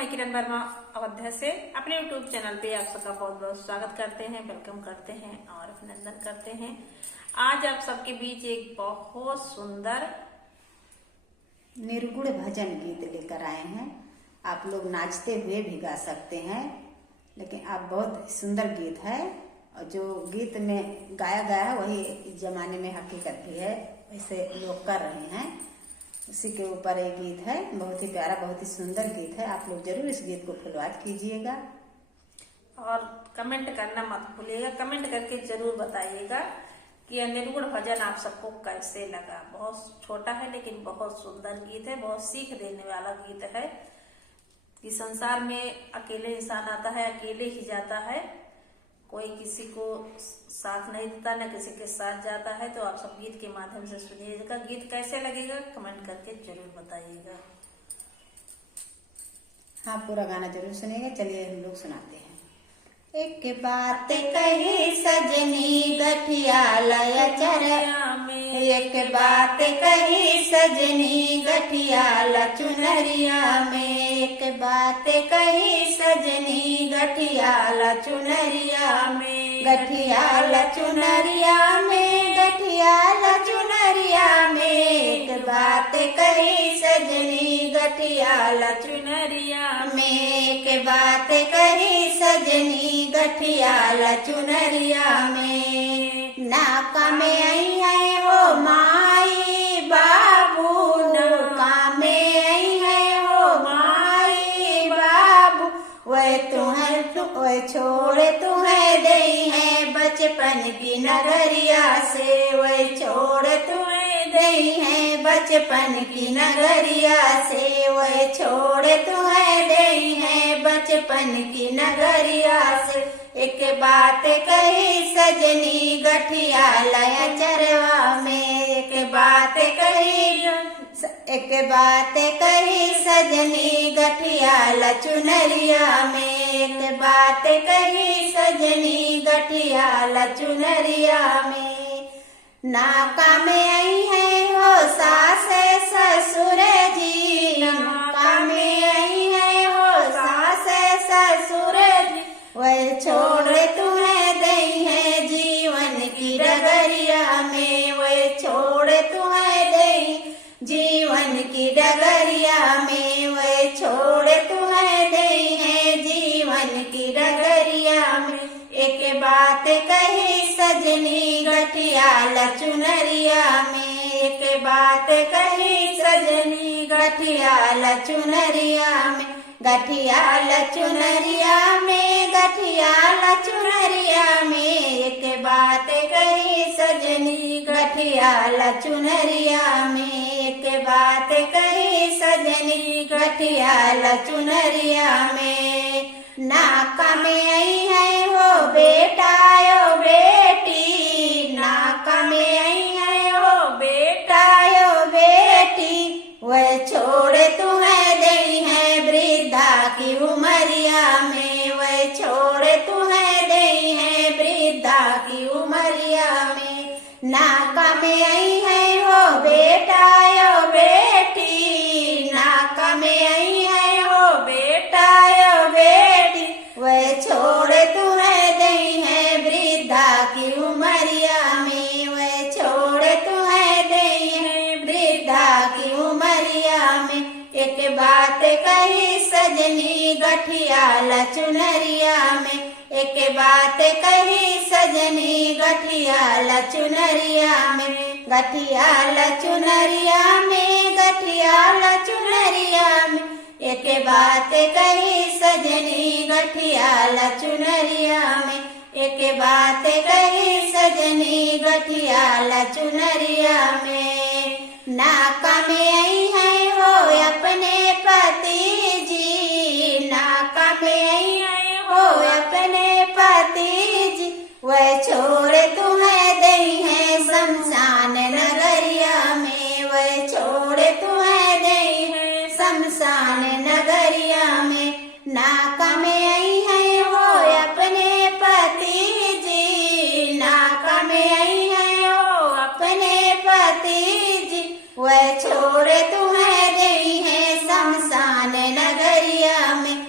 मैं किरण वर्मा अयोध्या से अपने यूट्यूब चैनल पे आप सबका बहुत बहुत स्वागत करते हैं, वेलकम करते हैं और अभिनंदन करते हैं। आज आप सबके बीच एक बहुत सुंदर निर्गुण भजन गीत लेकर आए हैं। आप लोग नाचते हुए भी गा सकते हैं, लेकिन आप बहुत सुंदर गीत है और जो गीत में गाया गया है वही इस जमाने में हकीकत भी है, वैसे लोग कर रहे हैं। उसी के ऊपर एक गीत है, बहुत ही प्यारा, बहुत ही सुंदर गीत है। आप लोग जरूर इस गीत को फॉरवर्ड कीजिएगा और कमेंट करना मत भूलिएगा। कमेंट करके जरूर बताइएगा कि यह निर्गुण भजन आप सबको कैसे लगा। बहुत छोटा है लेकिन बहुत सुंदर गीत है, बहुत सीख देने वाला गीत है कि संसार में अकेले इंसान आता है, अकेले ही जाता है, कोई किसी को साथ नहीं देता, न किसी के साथ जाता है। तो आप सब गीत के माध्यम से सुनिएगा। गीत कैसे लगेगा कमेंट करके जरूर बताइएगा। हाँ, पूरा गाना जरूर सुनिएगा। चलिए हम लोग सुनाते हैं। एक बात कही सजनी गठिया लय चरया में, एक बात कही सजनी गठिया चुनरिया में, एक बात कही सजनी गठिया चुनरिया में, गठिया चुनरिया में, गठिया चुनरिया में, एक बात कही सजनी गठिया चुनरिया में, एक बात कही सजनी गठिया चुनरिया में। नाका में आई है हो माई बाबू, नाका में आई है हो माई बाबू, वह तुम्हें छोड़ तुम्हें दई है बचपन की नगरिया से, वह छोड़ तुम्हें दई है बचपन की नगरिया से, वह छोड़ तुम्हें दई है बचपन की नगरिया से। एक बात कही सजनी गठिया लय चरवा में, एक बात कही, एक बात कही सजनी गठिया चुनरिया में, एक बात कही सजनी गठिया चुनरिया में। नाका में आई है हो सास ससुर जी, नाका में आई है हो सास ससुर जी, वह छोड़ तुम्हें दई है जीवन की डगरिया में, वह छोड़ तुम्हें दई जीवन की डगरिया में, वह छोड़ तुम्हें दई है जीवन की डगरिया में। एक बात कही सजनी गठिया चुनरिया में, एक बात कही सजनी गठिया चुनरिया में, गठिया चुनरिया में, गठिया चुनरिया में, एक बात कही सजनी गठिया चुनरिया में, एक बात कही सजनी गठिया चुनरिया में। नाका में आई है हो बेटा यो बेटी, नाका में आई है हो बेटा यो बेटी, वह छोड़ तुम्हें दई है वृद्धा की उमरिया में, वह छोड़ तुम्हें दई है वृद्धा की उमरिया में। नाका में आई है हो बेटा यो बेटी, नाका में आई है हो बेटा यो बेटी, वह छोड़ तुम्हें दई है वृद्धा की उमरिया में, वह छोड़ तुम्हें दई है वृद्धा की उमरिया में। एक बात कही सजनी गठिया चुनरिया में, एक बात कही सजनी गठिया चुनरिया में, गठिया चुनरिया में, गठिया चुनरिया में, एक बात कही सजनी गठिया चुनरिया में, एक बात कही सजनी गठिया चुनरिया में। नाका में आई है हो अपने पति जी, नाका में आई है हो अपने पति जी, वह छोड़ तुम्हें दई है शमशान नगरिया में, वह छोड़ तुम्हें दई है शमशान नगरिया में। नाका में आई है हो अपने पति जी, नाका में आई है हो अपने पति जी, वह छोड़ तुम्हें दई है शमशान नगरिया में,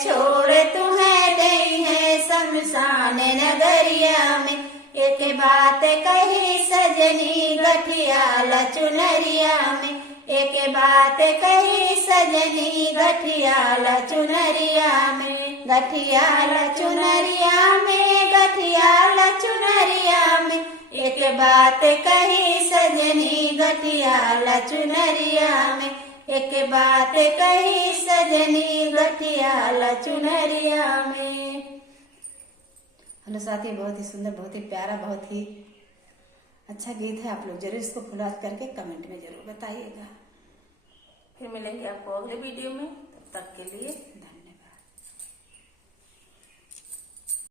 छोड़ तुम्हें गई है शमशान नगरिया में। एक बात कही सजनी गठियाला चुनरिया में। एक बात कही सजनी गठियाला चुनरिया में। गठियाला चुनरिया में, गठियाला चुनरिया में। एक बात कही सजनी गठियाला चुनरिया में। एक बात कही सजनी गठियाला चुनरिया में। हेलो साथी, बहुत ही सुंदर, बहुत ही प्यारा, बहुत ही अच्छा गीत है। आप लोग जरूर इसको फुलवाज करके कमेंट में जरूर बताइएगा। फिर मिलेंगे आपको अगले वीडियो में, तब तक के लिए